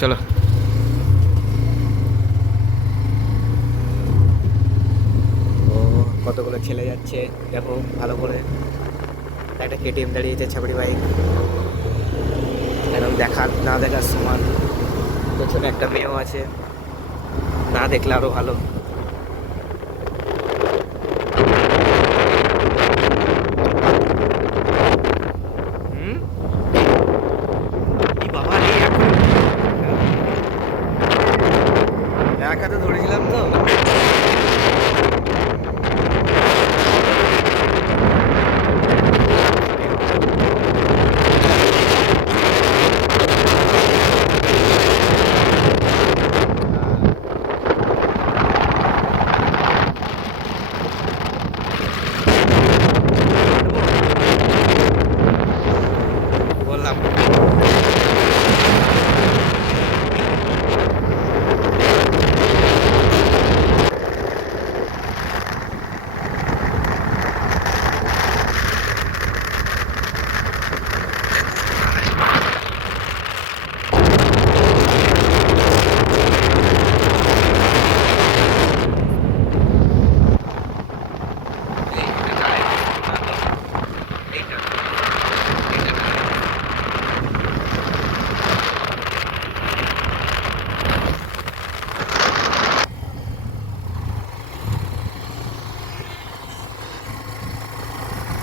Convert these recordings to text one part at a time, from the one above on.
চলো। ও কতগুলো ছেলে যাচ্ছে দেখো ভালো করে। একটা কেটিএম দাঁড়িয়েছে, ছাপড়ি বাইক, এরকম দেখার না দেখার সমান। পেছনে একটা মেয়েও আছে, না দেখলে আরো ভালো। হুম, কি বাবা রে, এখন এক হাতে ধরেছিলাম তো। বললাম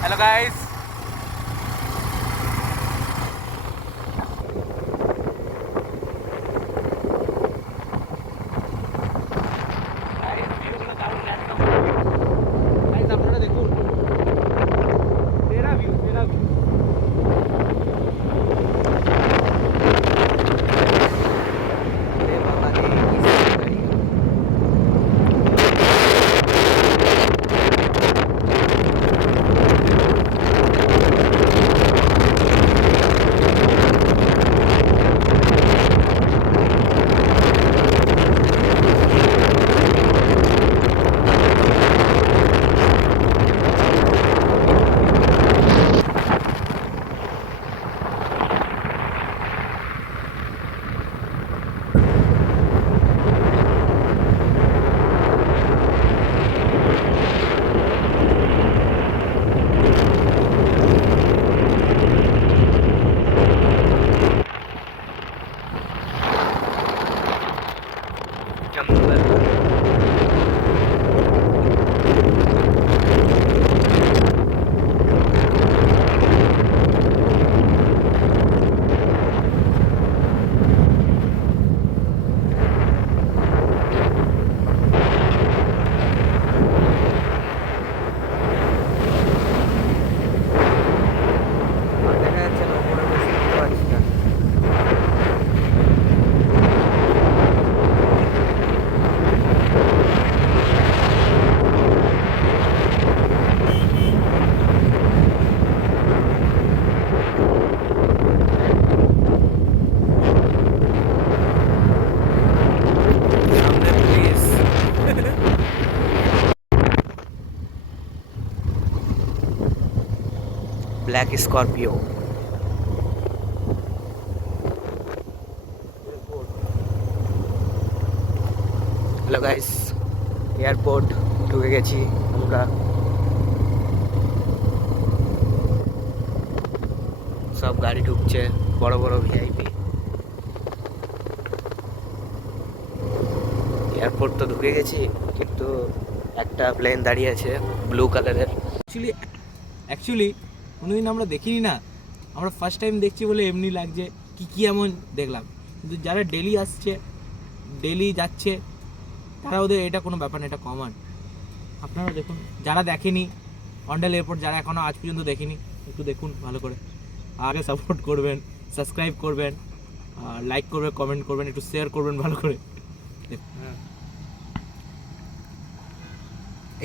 হ্যালো গাইস, আপনারা দেখুন তেরা ভিউ, তেরা ভিউ। দেখা যাচ্ছে না, উপরে বসে দেখতে পাচ্ছি না। সামনে police. Black Scorpio. Hello guys, airport ঢুকে গেছি আমরা। সব গাড়ি ঢুকছে, বড় বড় ভিআইপি। এয়ারপোর্ট তো ঢুকে গেছি, কিন্তু একটা প্লেন দাঁড়িয়ে আছে ব্লু কালারের। অ্যাকচুয়ালি কোনোদিন আমরা দেখিনি না, আমরা ফার্স্ট টাইম দেখছি বলে এমনি লাগছে কি এমন দেখলাম। কিন্তু যারা ডেলি আসছে, ডেলি যাচ্ছে, তারা ওদের এটা কোনো ব্যাপার না, এটা কমন। আপনারা দেখুন, যারা দেখেনি অন্ডাল এয়ারপোর্ট, যারা এখনও আজ পর্যন্ত দেখেনি, একটু দেখুন ভালো করে। আগে সাপোর্ট করবেন, সাবস্ক্রাইব করবেন, লাইক করবেন, কমেন্ট করবেন, একটু শেয়ার করবেন ভালো করে। হ্যাঁ,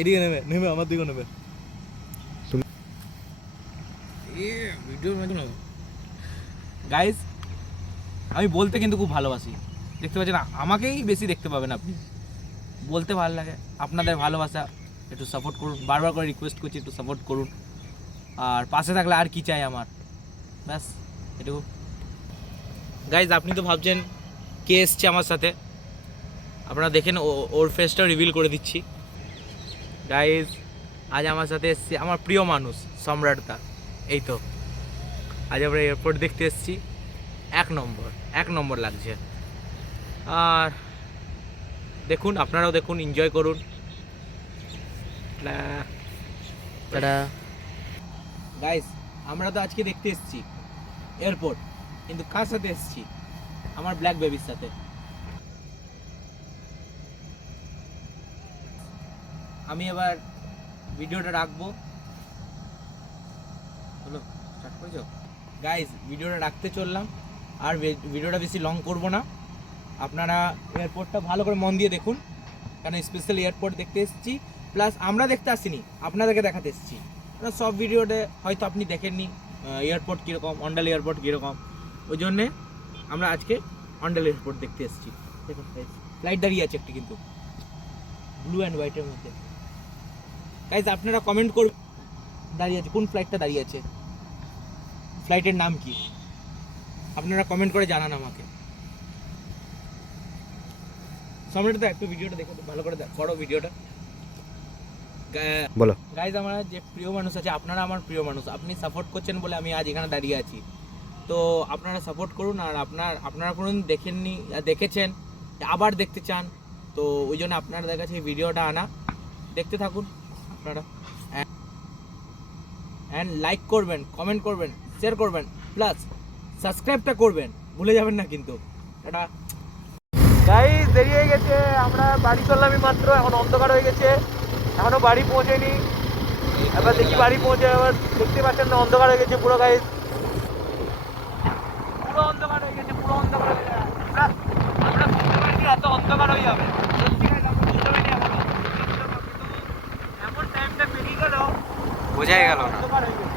এদিকে নেবে, নেবে আমার দিকে নেবে। ভিডিওর মধ্যে গাইজ, আমি বলতে কিন্তু খুব ভালোবাসি, দেখতে পাচ্ছেন আমাকেই বেশি দেখতে পাবেন আপনি। বলতে ভালো লাগে, আপনাদের ভালোবাসা একটু সাপোর্ট করুন, বারবার করে রিকোয়েস্ট করছি একটু সাপোর্ট করুন। আর পাশে থাকলে আর কি চাই আমার, ব্যাস এটুকু। গাইজ, আপনি তো ভাবছেন কে এসছে আমার সাথে, আপনারা দেখেন, ওর ফেসটা রিভিল করে দিচ্ছি। গাইজ, আজ আমার সাথে এসছে আমার প্রিয় মানুষ সম্রাট দা। এই তো আজ আমরা এয়ারপোর্ট দেখতে এসেছি, এক নম্বর লাগছে। আর দেখুন, আপনারাও দেখুন, এনজয় করুন। গাইস, আমরা তো আজকে দেখতে এসেছি এয়ারপোর্ট, কিন্তু কার সাথে এসেছি? আমার ব্ল্যাক বেবির সাথে। আমি এবার ভিডিওটা রাখবো। হলো, স্টার্ট করেছো? গাইস, ভিডিওটা রাখতে চললাম, আর ভিডিওটা বেশি লং করব না। আপনারা এয়ারপোর্টটা ভালো করে মন দিয়ে দেখুন, কারণ স্পেশাল এয়ারপোর্ট দেখতে এসেছি, প্লাস আমরা দেখতে আসিনি, আপনাদেরকে দেখাতে এসেছি। কারণ সব ভিডিওতে হয়তো আপনি দেখেননি এয়ারপোর্ট কীরকম, অন্ডাল এয়ারপোর্ট কীরকম, ওই জন্যে আমরা আজকে অন্ডাল এয়ারপোর্ট দেখতে এসেছি। দেখুন ফ্লাইট দাঁড়িয়ে আছে একটি, কিন্তু ব্লু অ্যান্ড হোয়াইটের মধ্যে। গাইজ, আপনারা কমেন্ট করুন দাঁড়িয়ে আছে কোন ফ্লাইটটা দাঁড়িয়ে আছে, ফ্লাইটের নাম কি, আপনারা কমেন্ট করে জানান আমাকে। সম্রাট দা, একটু ভিডিওটা দেখো, ভালো করে করো ভিডিওটা। বলো। গাইজ, আমার যে প্রিয় মানুষ আছে, আপনারা আমার প্রিয় মানুষ, আপনি সাপোর্ট করছেন বলে আমি আজ এখানে দাঁড়িয়ে আছি। তো আপনারা সাপোর্ট করুন, আর আপনারা কোনোদিন দেখেননি, দেখেছেন, আবার দেখতে চান, তো ওই জন্য আপনাদের কাছে এই ভিডিওটা আনা। দেখতে থাকুন আপনারা, অ্যান্ড লাইক করবেন, কমেন্ট করবেন, শেয়ার করবেন, প্লাস সাবস্ক্রাইবটা করবেন, ভুলে যাবেন না কিন্তু। এটা গাইস, দেরি হয়ে গেছে, আমরা বাড়ি চললামই মাত্র, এখন অন্ধকার হয়ে গেছে, এখনো বাড়ি পৌঁছেনি। এবার দেখি বাড়ি পৌঁছে, এবার দেখতে পাচ্ছেন না, অন্ধকার হয়ে গেছে পুরো। গাইস, পুরো অন্ধকার হয়ে গেছে, পুরো অন্ধকার হয়ে গেছে। আমরা বুঝতে পারিনি এত অন্ধকার হয়ে যাবে, সত্যি guys, আমরা বুঝতে পারিনি এখনো। কিন্তু এমন টাইমটা পেরিয়ে গেল, বোঝাই গেল না। অন্ধকার হয়ে গেছে।